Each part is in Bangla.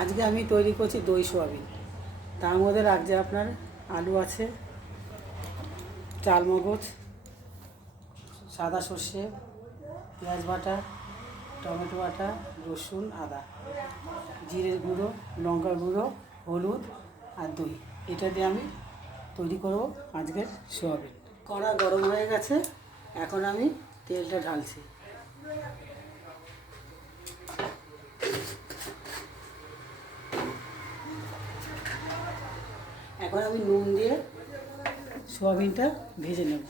আজকে আমি তৈরি করছি দই সোয়াবিন। তার মধ্যে রাখছে আপনার আলু আছে, চালমগজ, সাদা সর্ষে, পেঁয়াজ বাটা, টমেটো বাটা, রসুন, আদা, জিরের গুঁড়ো, লঙ্কার গুঁড়ো, হলুদ আর দই। এটা দিয়ে আমি তৈরি করব আজকের সোয়াবিন। কড়া গরম হয়ে গেছে, এখন আমি তেলটা ঢালছি। এখন আমি নুন দিয়ে সোয়াবিনটা ভেজে নেব।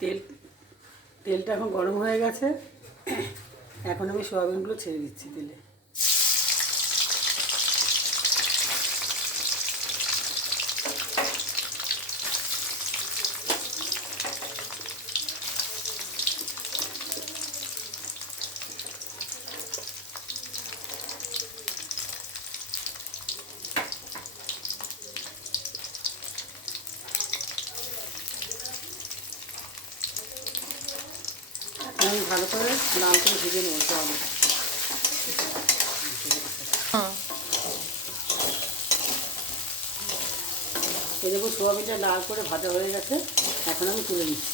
তেল, তেলটা এখন গরম হয়ে গেছে। এখন আমি সোয়াবিনগুলো ছেড়ে দিচ্ছি তেলে আমি ভালো করে লাল করে ভেজে নেব সোয়াবিন এই দেখুন সোয়াবিনটা লাল করে ভাজা হয়ে গেছে, এখন আমি তুলে নিচ্ছি।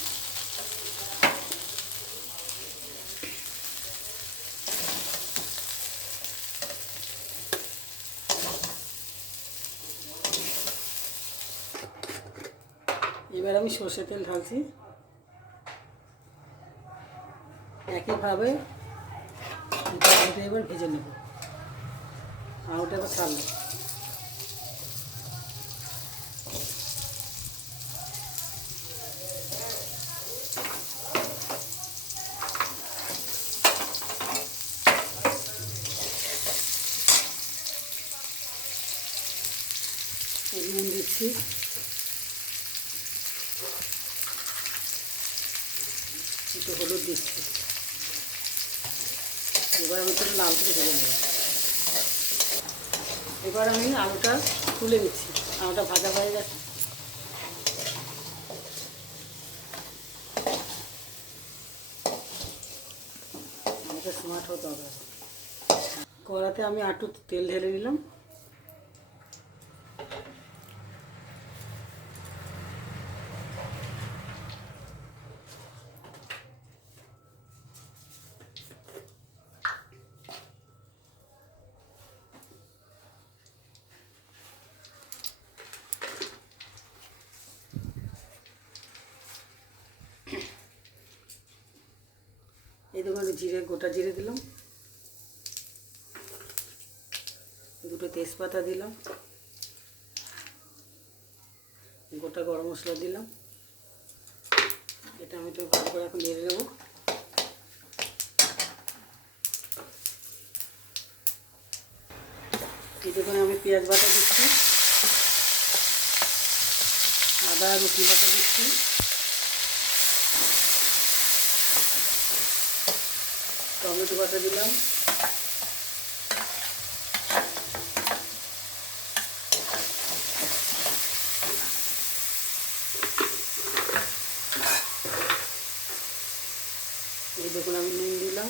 এবার আমি সর্ষে তেল ঢালছি। একইভাবে আলুটা এবার ভেজে নেব। আলুটা এবার ছাড়লো দিচ্ছি। একটু হলুদ দিচ্ছি। এবার আমি একটু লাল করে ভেজে নেব। এবার আমি আলুটা তুলে নিচ্ছি। আলুটা ভাজা হয়ে গেছে। আমাকে স্মার্ট হতে হবে। কড়াতে আমি আটু তেল ঢেলে নিলাম। এই দোকানে জিরে, গোটা জিরে দিলাম। দুটো তেজপাতা দিলাম। গোটা গরম মশলা দিলাম। এটা আমি তো ভালো করে এখন নেড়ে নেব। এই দোকানে আমি পেঁয়াজ বাটা দিচ্ছি। আদা রসুন বাটা দিচ্ছি। টমেটো বাটা দিলাম এই দেখুন আমি নুন দিলাম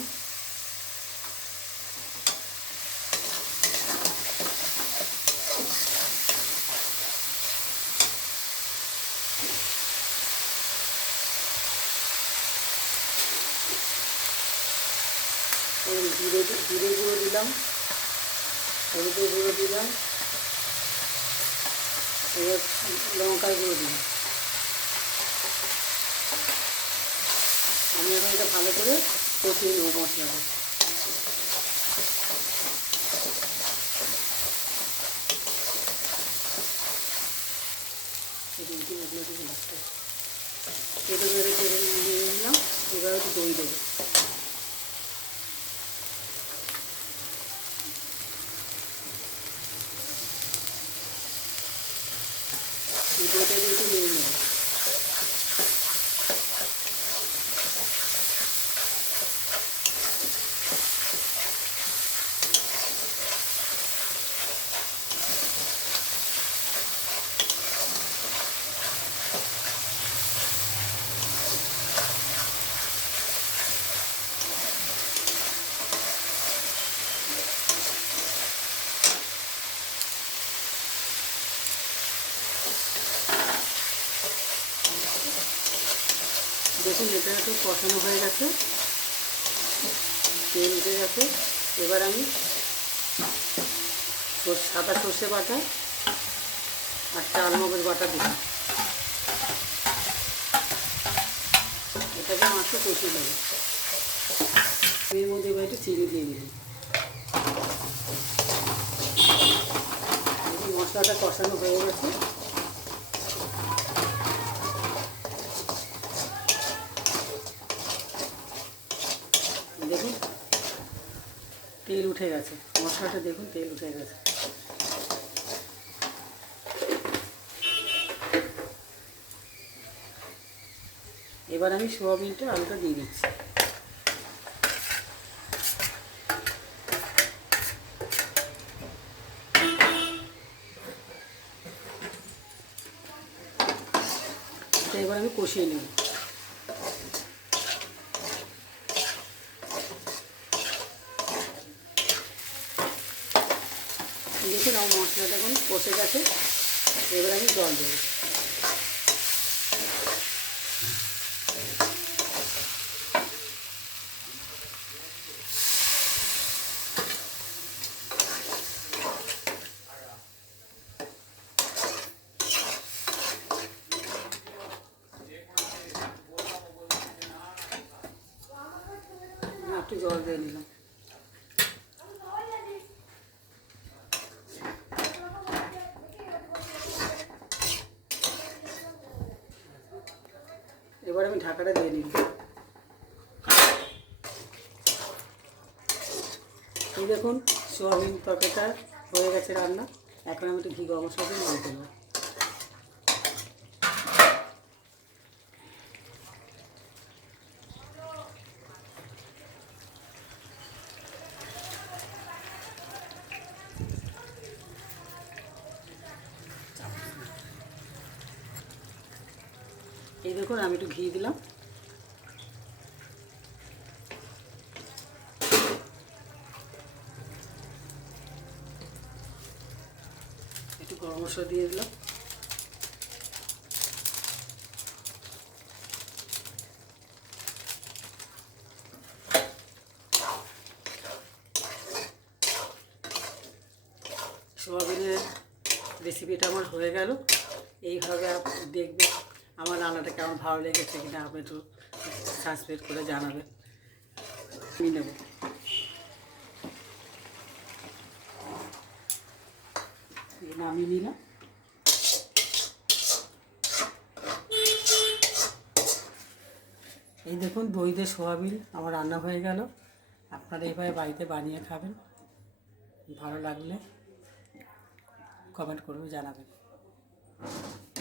এই জিরে জিরে গুঁড়ো দিলাম, হলুদের গুঁড়ো দিলাম, এবার লঙ্কার গুঁড়ো দিলাম। আমি এখন এটা ভালো করে কষিয়ে নেব মশলাটা। কেটে কেটে নিয়ে নিলাম এবার একটু দই দেবো। এই দইটা দিয়ে একটু দেখুন, এটা একটু কষানো হয়ে গেছে। তেল উঠে গেছে। এবার আমি সাদা সর্ষে বাটা আর চাল মগজ বাটা দিলাম। এটাকে মাত্র কষিয়ে নেবে। এর মধ্যে এবার একটু চিনি দিয়ে দিলাম। মশলাটা কষানো হয়ে গেছে। তেল উঠে গেছে। মশলাটা দেখুন, তেল উঠে গেছে। এবার আমি সোয়াবিনটা, আলুটা দিয়ে দিচ্ছি। এবার আমি কষিয়ে নেব। আমার মশলাটা এখন কষে গেছে। এবার আমি জল দেবো। একটু জল দিয়ে নিলাম এবার আমি ঢাকাটা দিয়ে নিন এই দেখুন, সোয়াবিন তরকারিটা হয়ে গেছে রান্না। এখন আমি একটু ঘি গরম সবই মাল দেবো। এই দেখুন, আমি একটু ঘি দিলাম। একটু গরম মশলা দিয়ে দিলাম। সোয়াবিনের রেসিপিটা আমার হয়ে গেল। এইভাবে দেখবে আমার রান্নাটা কেমন ভালো লেগেছে কিনা আপনি একটু সাবস্ক্রাইব করে জানাবেন। আমি নেব। নিলাম। এই দেখুন দই দিয়ে সোয়াবিন, আমার রান্না হয়ে গেল। আপনারা এইভাবে বাড়িতে বানিয়ে খাবেন। ভালো লাগলে কমেন্ট করবে জানাবেন।